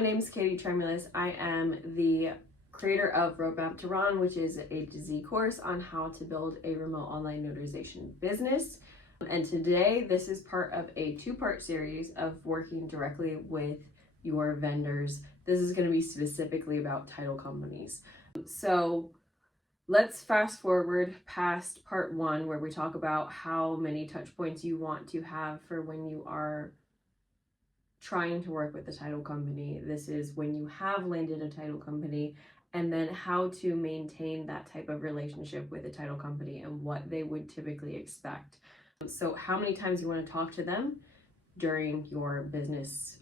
my name is Katie Tremulous. I am the creator of Roadmap to Ron, which is an A to Z course on how to build a remote online notarization business. And today, this is part of a two-part series of working directly with your vendors. This is going to be specifically about title companies. So let's fast forward past part one, where we talk about how many touch points you want to have for when you are trying to work with the title company. This is when you have landed a title company, and then how to maintain that type of relationship with a title company and what they would typically expect. So how many times you want to talk to them during your business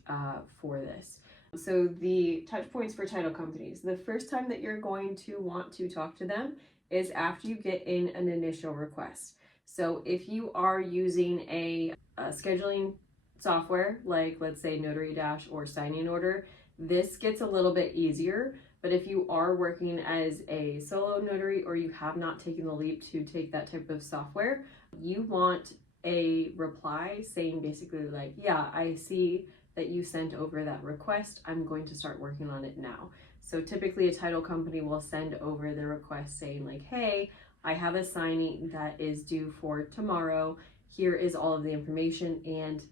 for this. So the touch points for title companies, the first time that you're going to want to talk to them is after you get in an initial request. So if you are using a scheduling software, like let's say Notary Dash or Signing Order, this gets a little bit easier. But if you are working as a solo notary or you have not taken the leap to take that type of software, you want a reply saying basically like, yeah, I see that you sent over that request. I'm going to start working on it now. So typically a title company will send over the request saying like, hey, I have a signing that is due for tomorrow. Here is all of the information and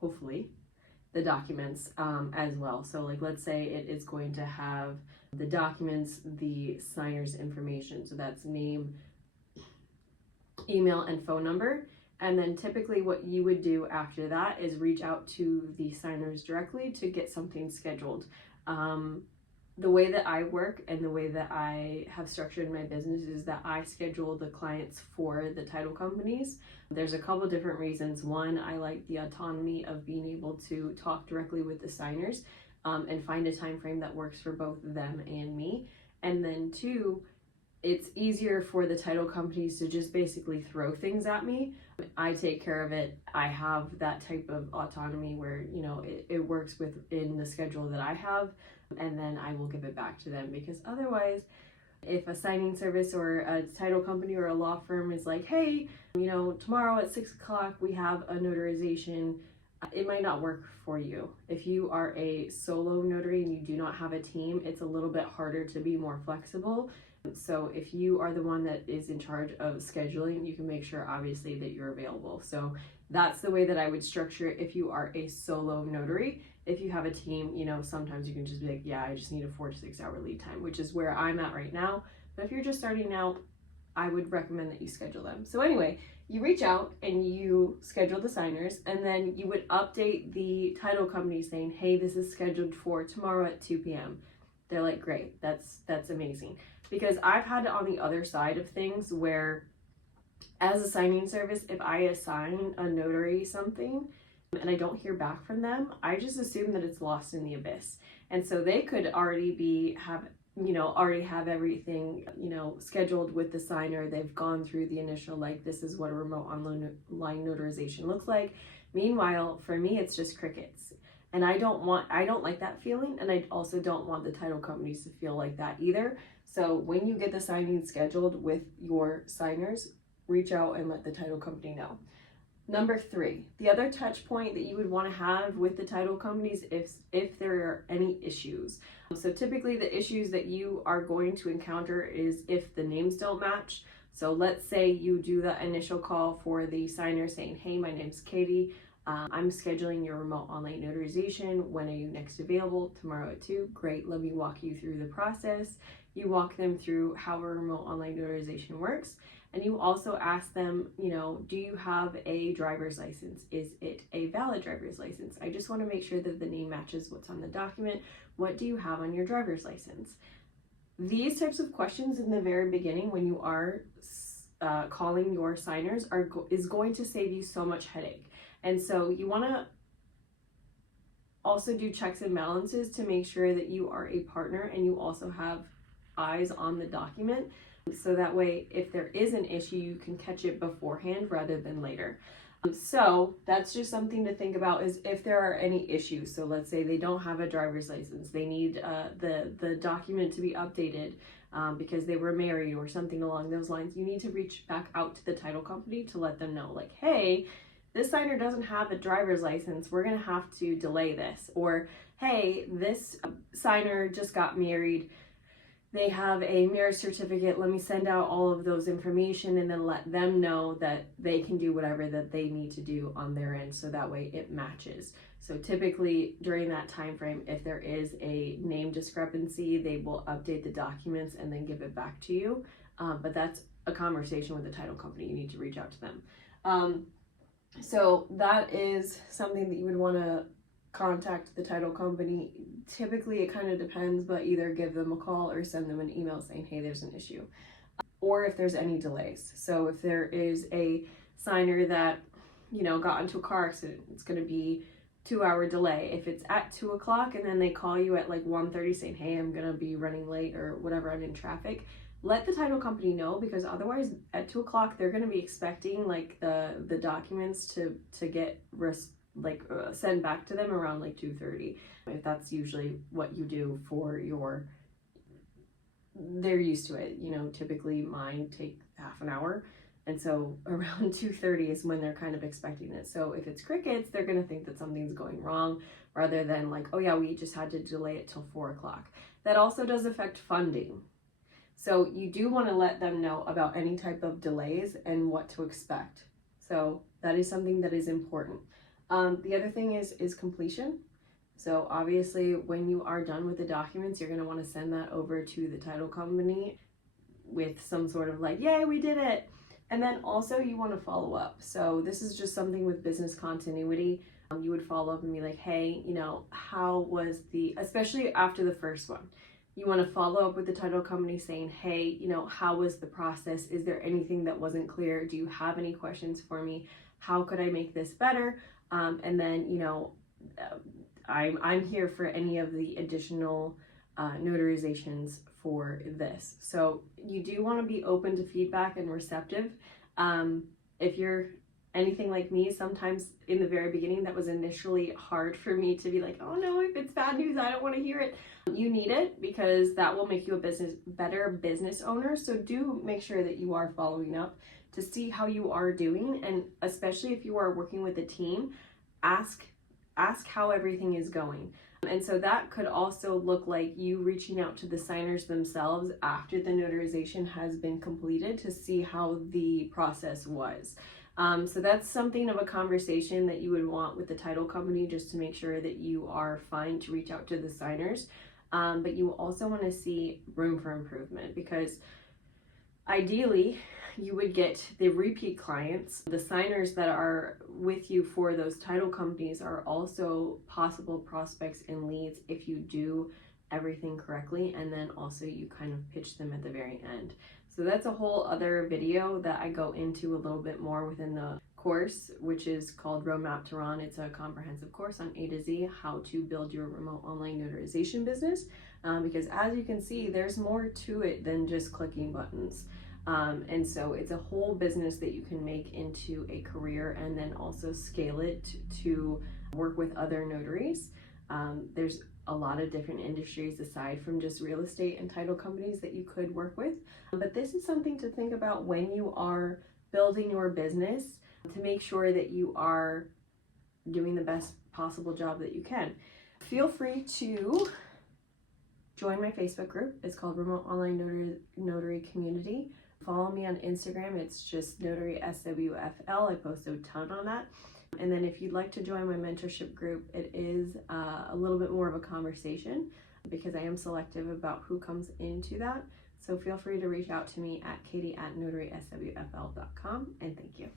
hopefully the documents as well. So like, let's say it is going to have the documents, the signer's information. So that's name, email, and phone number. And then typically what you would do after that is reach out to the signers directly to get something scheduled. The way that I work and the way that I have structured my business is that I schedule the clients for the title companies. There's a couple different reasons. One, I like the autonomy of being able to talk directly with the signers and find a time frame that works for both them and me. And then two, it's easier for the title companies to just basically throw things at me. I take care of it. I have that type of autonomy where, you know, it works within the schedule that I have, and then I will give it back to them. Because otherwise, if a signing service or a title company or a law firm is like, hey, you know, tomorrow at 6 o'clock we have a notarization, it might not work for you. If you are a solo notary and you do not have a team, it's a little bit harder to be more flexible. So if you are the one that is in charge of scheduling, you can make sure obviously that you're available. So that's the way that I would structure it if you are a solo notary. If you have a team, you know, sometimes you can just be like, yeah, I just need a 4 to 6 hour lead time, which is where I'm at right now. But if you're just starting out, I would recommend that you schedule them. So anyway, you reach out and you schedule the signers, and then you would update the title company saying, hey, this is scheduled for tomorrow at 2 p.m. They're like, great, that's amazing. Because I've had it on the other side of things where as a signing service, if I assign a notary something and I don't hear back from them, I just assume that it's lost in the abyss. And so they could already already have everything, you know, scheduled with the signer. They've gone through the initial, like, this is what a remote online notarization looks like. Meanwhile, for me, it's just crickets. And I don't like that feeling. And I also don't want the title companies to feel like that either. So when you get the signing scheduled with your signers, reach out and let the title company know. Number 3, the other touch point that you would want to have with the title companies if there are any issues. So typically the issues that you are going to encounter is if the names don't match. So let's say you do the initial call for the signer saying, hey, my name's Katie. I'm scheduling your remote online notarization. When are you next available? Tomorrow at 2. Great, let me walk you through the process. You walk them through how a remote online notarization works. And you also ask them, you know, do you have a driver's license? Is it a valid driver's license? I just want to make sure that the name matches what's on the document. What do you have on your driver's license? These types of questions in the very beginning when you are calling your signers is going to save you so much headache. And so you want to also do checks and balances to make sure that you are a partner and you also have eyes on the document. So that way, if there is an issue, you can catch it beforehand rather than later. So that's just something to think about, is if there are any issues. So let's say they don't have a driver's license. They need the document to be updated because they were married or something along those lines. You need to reach back out to the title company to let them know, like, hey, this signer doesn't have a driver's license. We're going to have to delay this. Or hey, this signer just got married. They have a marriage certificate. Let me send out all of those information and then let them know that they can do whatever that they need to do on their end, so that way it matches. So typically during that time frame, if there is a name discrepancy, they will update the documents and then give it back to you. But that's a conversation with the title company. You need to reach out to them. So that is something that you would want to contact the title company. Typically it kind of depends, but either give them a call or send them an email saying, hey, there's an issue. Or if there's any delays. So if there is a signer that, got into a car accident, it's going to be 2-hour delay. If it's at 2 o'clock and then they call you at like 1:30 saying, hey, I'm going to be running late or whatever, I'm in traffic, let the title company know, because otherwise at 2 o'clock they're going to be expecting like the documents to get send back to them around like 2:30, if that's usually what you do for they're used to it. Typically mine take half an hour, and so around 2:30 is when they're kind of expecting it. So if it's crickets, they're going to think that something's going wrong, rather than like, oh yeah, we just had to delay it till 4 o'clock. That also does affect funding. So you do want to let them know about any type of delays and what to expect. So that is something that is important. The other thing is completion. So obviously when you are done with the documents, you're going to want to send that over to the title company with some sort of like, yay, we did it. And then also you want to follow up. So this is just something with business continuity. You would follow up and be like, hey, how was especially after the first one, you want to follow up with the title company saying, hey, how was the process? Is there anything that wasn't clear? Do you have any questions for me? How could I make this better? And then, I'm here for any of the additional notarizations for this. So you do want to be open to feedback and receptive. If you're anything like me, sometimes in the very beginning, that was initially hard for me to be like, oh no, if it's bad news, I don't want to hear it. You need it, because that will make you a better business owner. So do make sure that you are following up to see how you are doing. And especially if you are working with a team, ask how everything is going. And so that could also look like you reaching out to the signers themselves after the notarization has been completed to see how the process was. So that's something of a conversation that you would want with the title company, just to make sure that you are fine to reach out to the signers. But you also want to see room for improvement, because ideally you would get the repeat clients. The signers that are with you for those title companies are also possible prospects and leads if you do everything correctly, and then also you kind of pitch them at the very end. So that's a whole other video that I go into a little bit more within the course, which is called Roadmap to Ron. It's a comprehensive course on A to Z, how to build your remote online notarization business, because as you can see, there's more to it than just clicking buttons. And so it's a whole business that you can make into a career, and then also scale it to work with other notaries. There's a lot of different industries aside from just real estate and title companies that you could work with. But this is something to think about when you are building your business, to make sure that you are doing the best possible job that you can. Feel free to join my Facebook group. It's called Remote Online Notary Community. Follow me on Instagram. It's just Notary SWFL. I post a ton on that. And then if you'd like to join my mentorship group, it is a little bit more of a conversation, because I am selective about who comes into that. So feel free to reach out to me at katie@notaryswfl.com, and thank you.